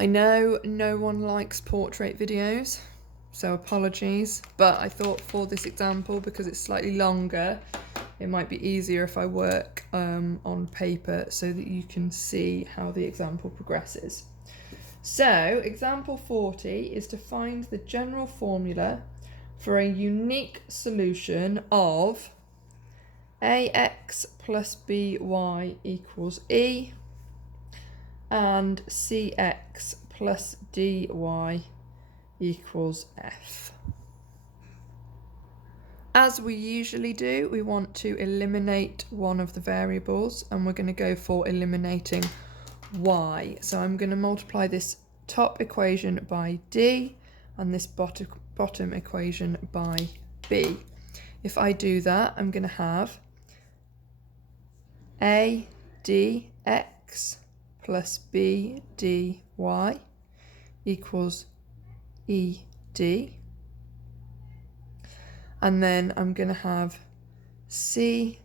I know no one likes portrait videos, so apologies, but I thought for this example, because it's slightly longer, it might be easier if I work on paper so that you can see how the example progresses. So, example 40 is to find the general formula for a unique solution of ax plus by equals e and cx plus dy equals f. As we usually do, we want to eliminate one of the variables, and we're going to go for eliminating y. So I'm going to multiply this top equation by d and this bottom equation by b. If I do that, I'm going to have a dx plus b dy equals ed. And then I'm going to have cbx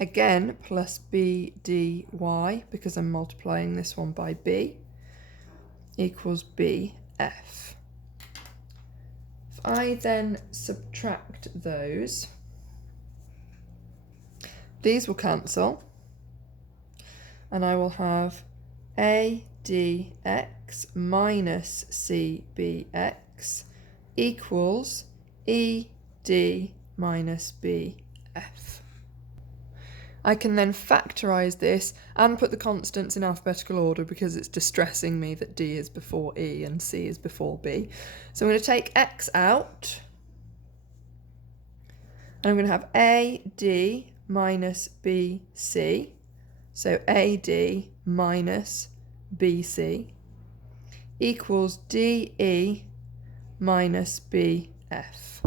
again plus b dy, because I'm multiplying this one by b, equals bf. If I then subtract those, these will cancel, and I will have a dx minus cbx equals ed minus bf. I can then factorise this and put the constants in alphabetical order because it's distressing me that d is before e and c is before b. So I'm going to take x out, and I'm going to have ad minus bc, so ad minus bc equals de minus bf.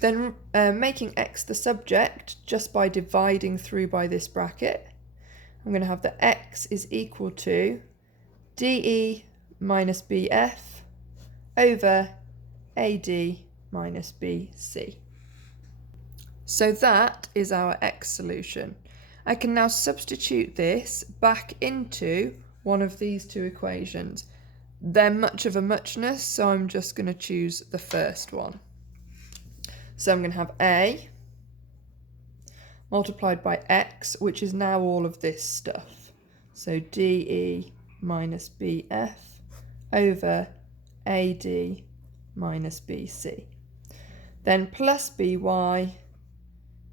Then making x the subject just by dividing through by this bracket, I'm going to have that x is equal to de minus bf over ad minus bc. So that is our x solution. I can now substitute this back into one of these two equations. They're much of a muchness, so I'm just going to choose the first one. So I'm going to have a multiplied by x, which is now all of this stuff. So de minus bf over ad minus bc. Then plus by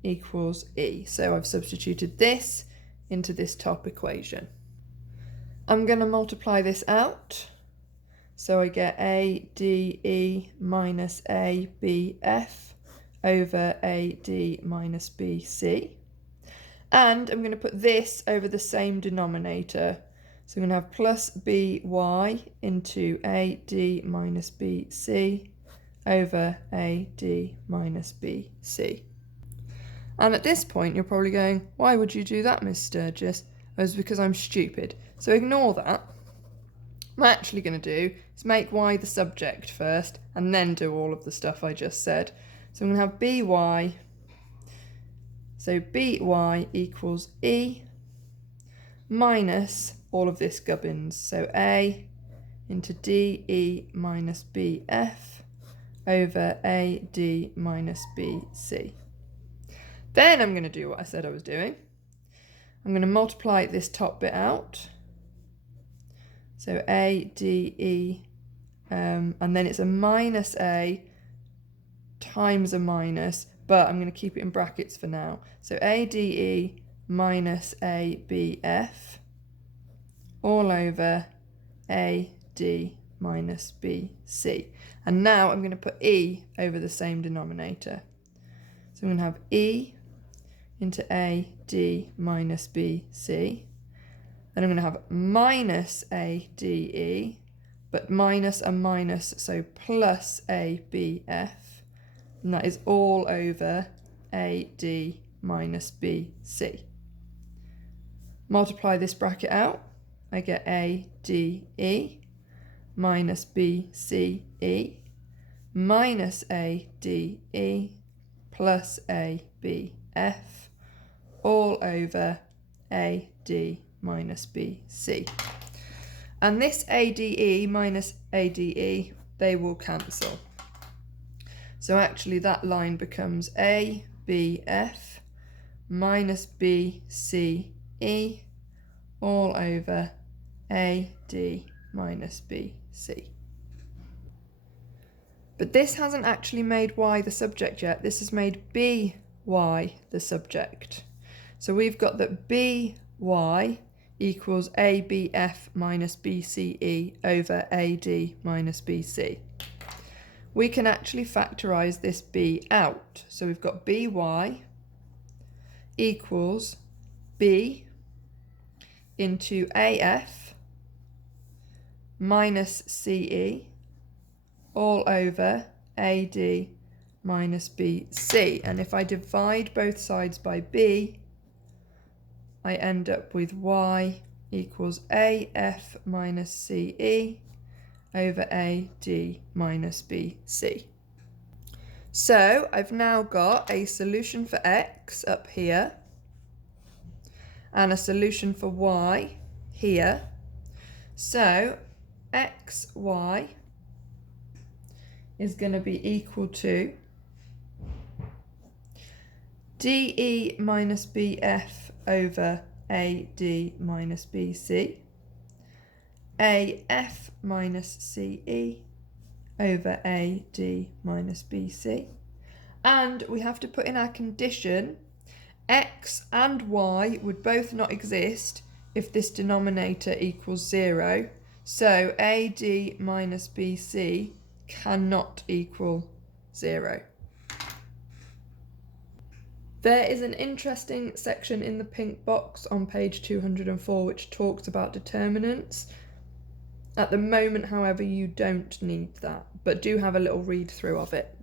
equals e. So I've substituted this into this top equation. I'm going to multiply this out. So I get ade minus abf over ad minus bc. And I'm going to put this over the same denominator. So I'm going to have plus by into ad minus bc over ad minus bc. And at this point, you're probably going, why would you do that, Miss Sturgis? Oh, it's because I'm stupid. So ignore that. What I'm actually going to do is make y the subject first and then do all of the stuff I just said. So I'm going to have by, so by equals e minus all of this gubbins. So a into de minus bf over ad minus bc. Then I'm going to do what I said I was doing. I'm going to multiply this top bit out. So ade, and then it's a minus a times a minus, but I'm going to keep it in brackets for now. So ade minus abf all over ad minus bc. And now I'm going to put e over the same denominator. So I'm going to have e into ad minus bc. Then I'm going to have minus ade, but minus a minus, so plus abf. And that is all over ad minus bc. Multiply this bracket out. I get ade minus bce minus ade plus abf all over AD minus BC. And this ADE minus ADE, they will cancel. So actually that line becomes ABF minus BCE all over AD minus BC. But this hasn't actually made Y the subject yet. This has made BY the subject. So we've got that BY equals ABF minus BCE over AD minus BC. We can actually factorise this B out. So we've got BY equals B into AF minus CE all over AD minus BC. And if I divide both sides by B, I end up with Y equals AF minus CE over AD minus BC. So I've now got a solution for X up here and a solution for Y here. So XY is going to be equal to DE minus BF over AD minus BC, AF minus CE over AD minus BC. And we have to put in our condition, X and Y would both not exist if this denominator equals 0. So AD minus BC cannot equal 0. There is an interesting section in the pink box on page 204 which talks about determinants. At the moment, however, you don't need that, but do have a little read through of it.